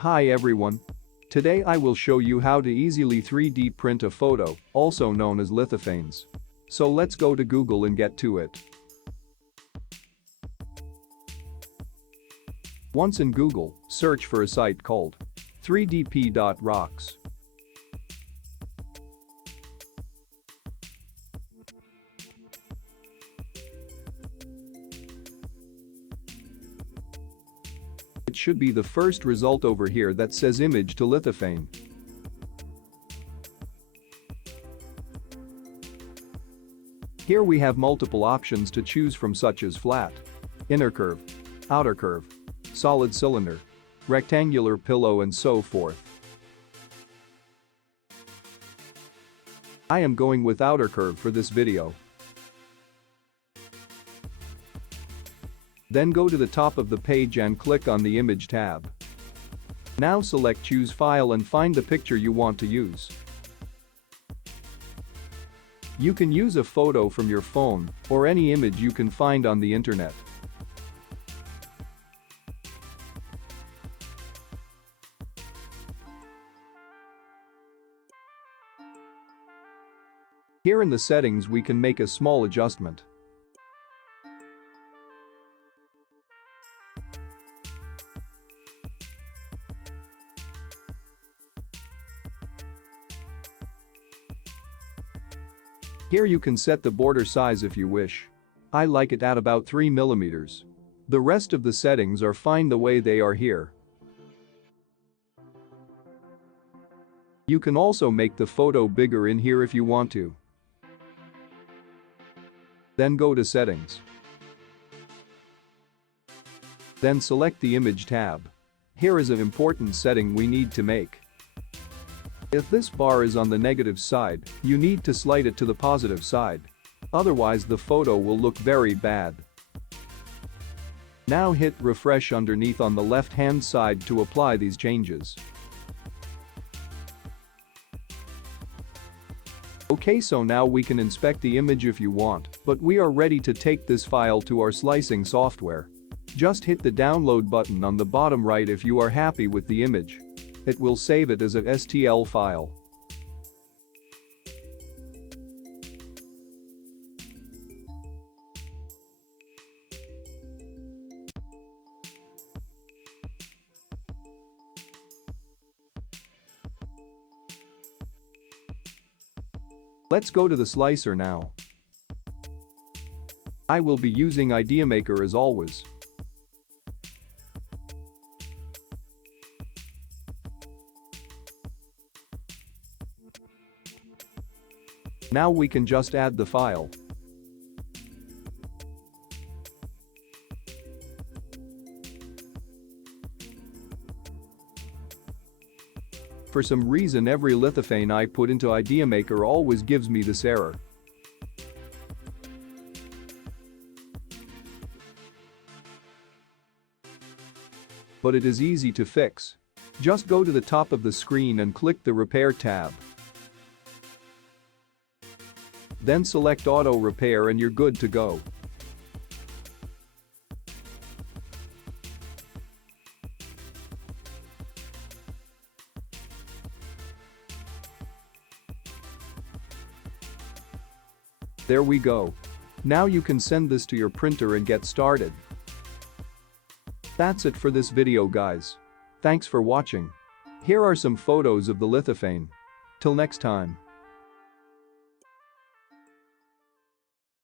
Hi everyone. Today I will show you how to easily 3D print a photo, also known as lithophanes. So let's go to Google and get to it. Once in Google, search for a site called 3dp.rocks. It should be the first result over here that says image to lithophane. Here we have multiple options to choose from such as flat, inner curve, outer curve, solid cylinder, rectangular pillow and so forth. I am going with outer curve for this video. Then go to the top of the page and click on the Image tab. Now select Choose File and find the picture you want to use. You can use a photo from your phone or any image you can find on the internet. Here in the settings we can make a small adjustment. Here you can set the border size if you wish. I like it at about 3 mm. The rest of the settings are fine the way they are here. You can also make the photo bigger in here if you want to. Then go to Settings. Then select the Image tab. Here is an important setting we need to make. If this bar is on the negative side, you need to slide it to the positive side. Otherwise the photo will look very bad. Now hit refresh underneath on the left-hand side to apply these changes. Okay, so now we can inspect the image if you want, but we are ready to take this file to our slicing software. Just hit the download button on the bottom right if you are happy with the image. It will save it as a STL file. Let's go to the slicer now. I will be using IdeaMaker as always. Now we can just add the file. For some reason every lithophane I put into IdeaMaker always gives me this error. But it is easy to fix. Just go to the top of the screen and click the Repair tab. Then select Auto Repair and you're good to go. There we go. Now you can send this to your printer and get started. That's it for this video, guys. Thanks for watching. Here are some photos of the lithophane. Till next time.